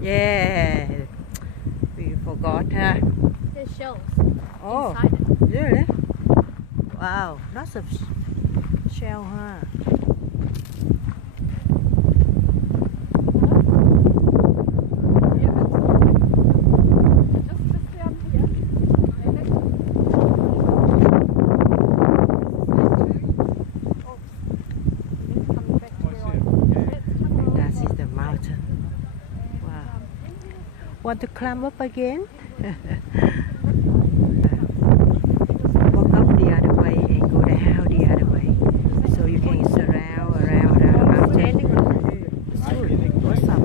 Yeah, we forgot, huh? There's shells Oh, inside it. really? Wow, lots of shell, huh? Want to climb up again? Walk up the other way and go down the other way. So you can surround around the mountain. What's up?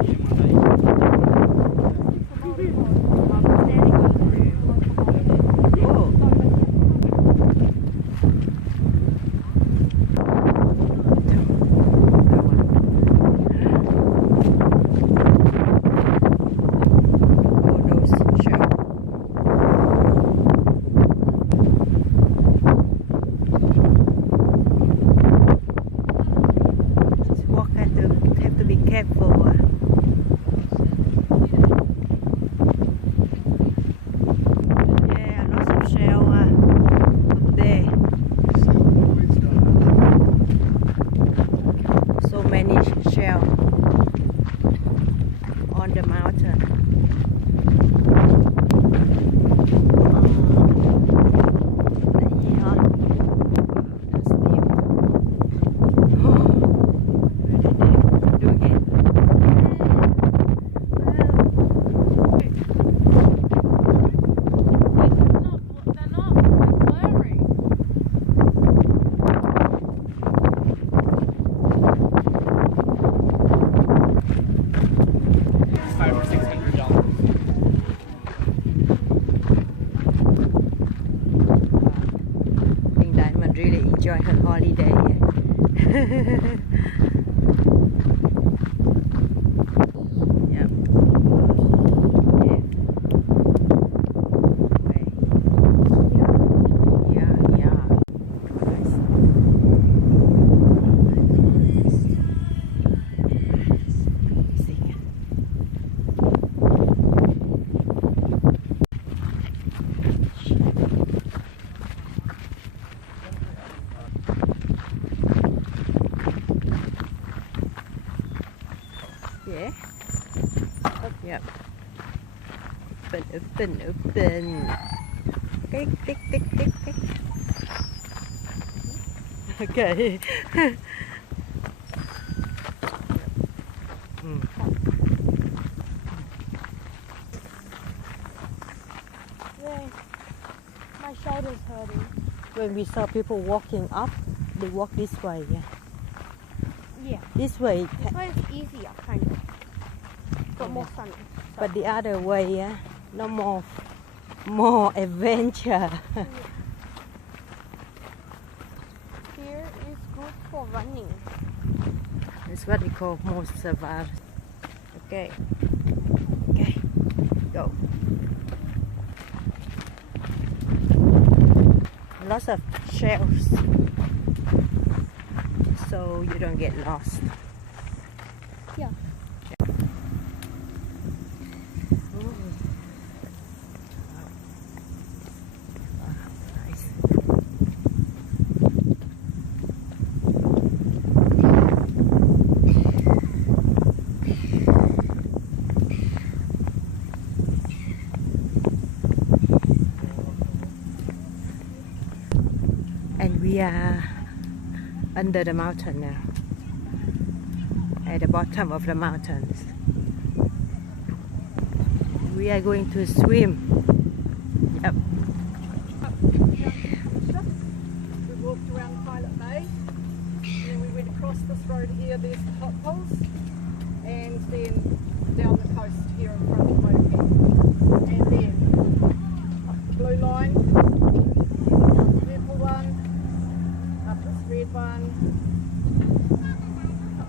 Enjoy her holiday. Yep. Yeah. Yep. Open. Tick, tick, tick, tick, tick. Okay. My shoulder's hurting. When we saw people walking up, they walk this way, yeah. Yeah. This way. This way is easier, kind of. But more sunny. But the other way, yeah, no more adventure. Here is good for running. It's what we call more survival. Okay, go. Lots of shells, so you don't get lost. Yeah. And we are under the mountain now. At the bottom of the mountains. We are going to swim. Yep. We walked around Pilot Bay, and then we went across this road here, there's the hot poles, and then down the coast here in front of Ovation. And then up the blue line, up the purple one, up this red one, up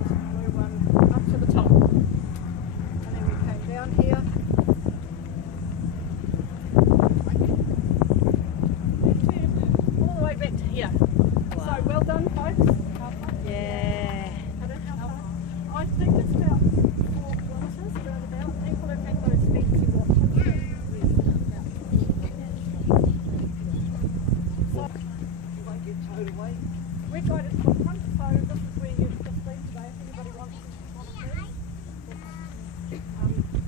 this blue one, up to the top. And then we came down here. All the way back to here. Wow. So well done, folks. Yeah. I don't know how far. I think it's about 4 kilometres roundabout. People have had those fancy watches. So you won't get towed away. We're guided conference, so this is where you've just been today. If anybody wants to see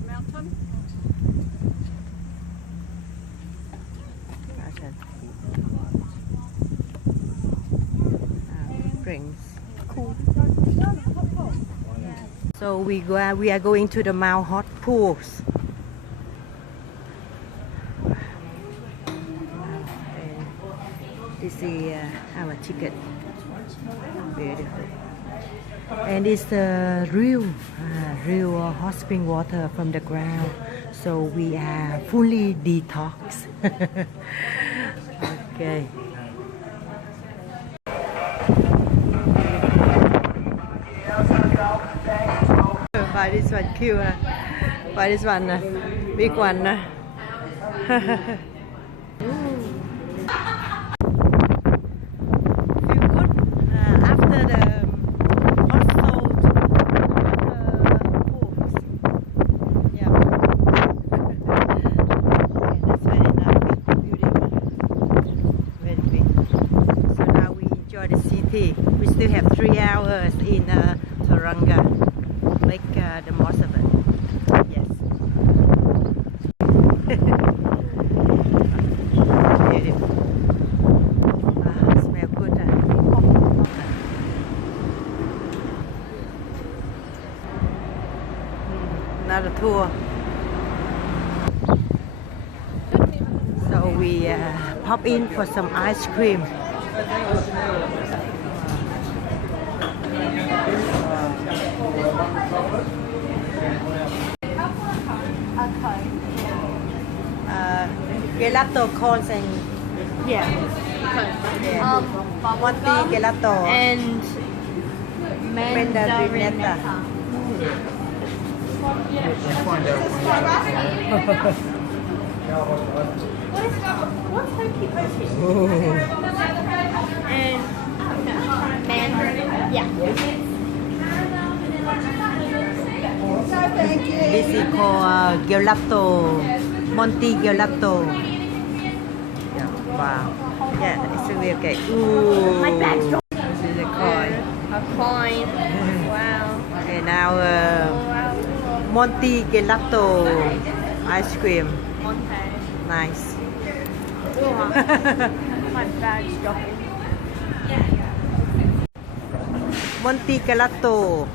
mountain. Mountain. Springs. So we are going to the Mount Hot Pools. And this is our ticket. Beautiful. And it's the real hot spring water from the ground. So we are fully detox. Okay. Buy this one cute. Buy this one, big one. Feel good after the hot salt pools. Yeah. That's very nice, beautiful, very big. So now we enjoy the city. We still have 3 hours in Tauranga. Make the most of it. Yes. Beautiful. Smell good. Another tour. So we pop in for some ice cream. Gelato cones and Yeah. Monty gelato And mandarinetta. What's hokey pokey? And mandarin. Yeah. This is called gelato, Monty gelato. Yeah, wow. Yeah, it's really okay. Ooh. My bag's dropped. This is a coin. A coin. Wow. Okay, now Wow. Monty gelato ice cream. Monte. Nice. My bag's dropping. Monty gelato.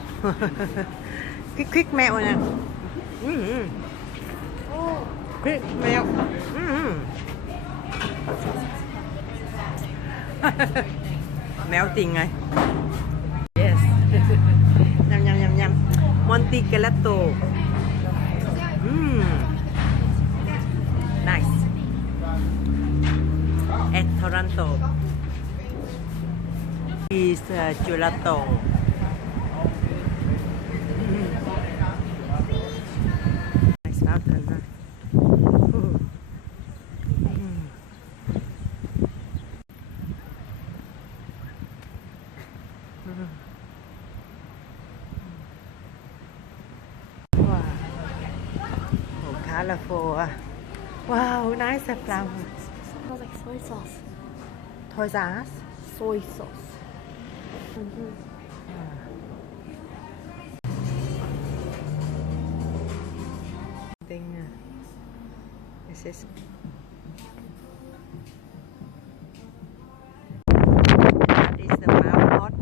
Quick mẹo nè. Quick mẹo. Méo tình rồi. Yes. Nhâm nhâm nhâm nhâm. Monty gelato. Nice. At Toronto. Is gelato. Nice mountain, huh? Wow. Oh, colorful. Wow, nice flower. Smells like soy sauce. Toys R Us. Soy sauce. Thing. This is. That is the Mount Hot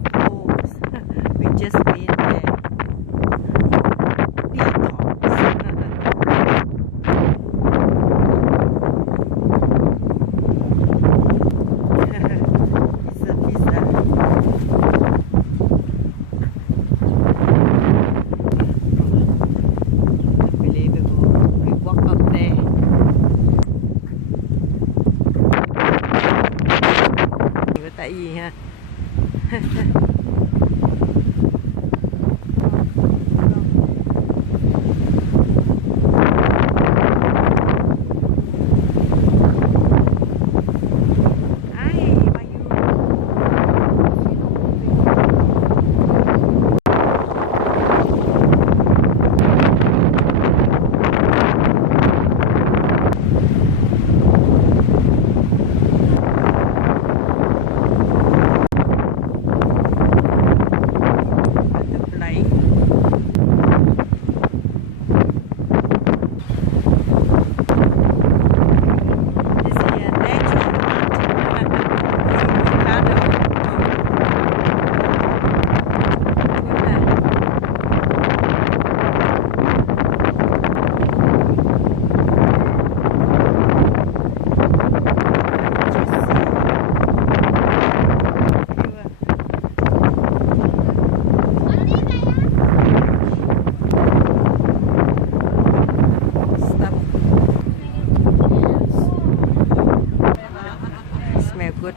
Good.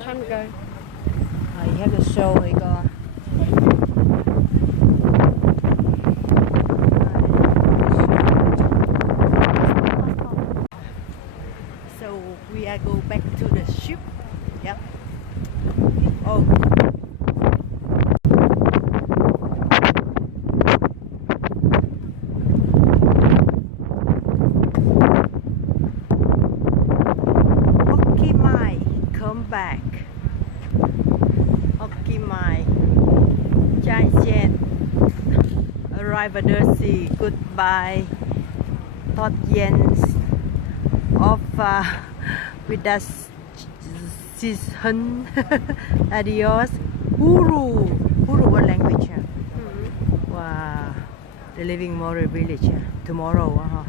Time to go. You have to show it. So we are go back to the ship. Yep. Oh. Back. Okay, my giant arrival sea. Goodbye. Tot Jens of with us season. Adios. Huru. Huru, what language? Wow. The living more village tomorrow.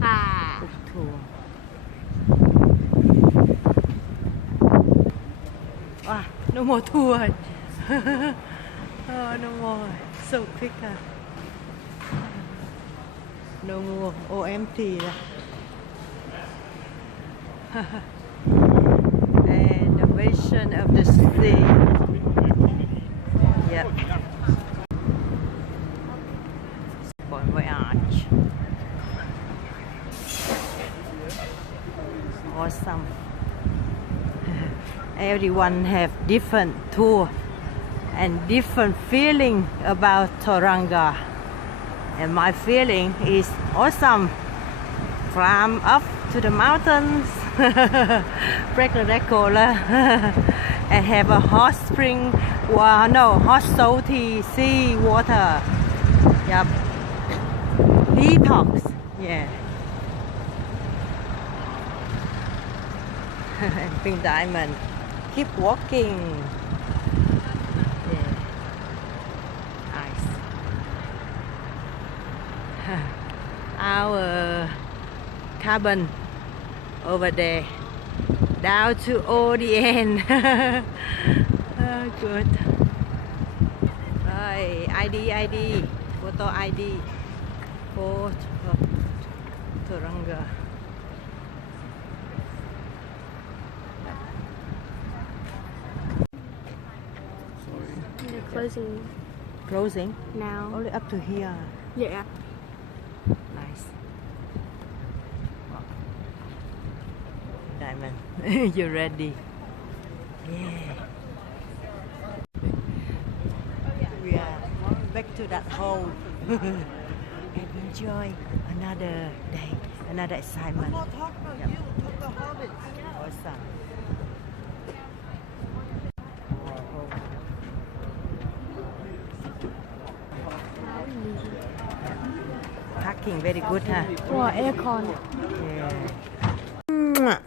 Ah. Tour. No more tour. Oh, no more. So quick. No more. Oh, empty. And the vision of the sea. Yep. Bon voyage. Awesome. Everyone have different tour and different feeling about Tauranga, and my feeling is awesome. Climb up to the mountains, break the record, and have a hot spring. Well, no, hot salty sea water. Yep. Detox. Yeah. And Pink Diamond. Keep walking. Yeah. Nice. Our cabin over there. Down to all the end. Oh, good. ID. Photo ID. For Tauranga. Closing Closing? now. Only up to here. Yeah. Nice. Diamond, you're ready. Yeah. We are back to that hole and enjoy another day, another assignment. Yep. Awesome. Parking very good, huh? Wow, aircon. Yeah.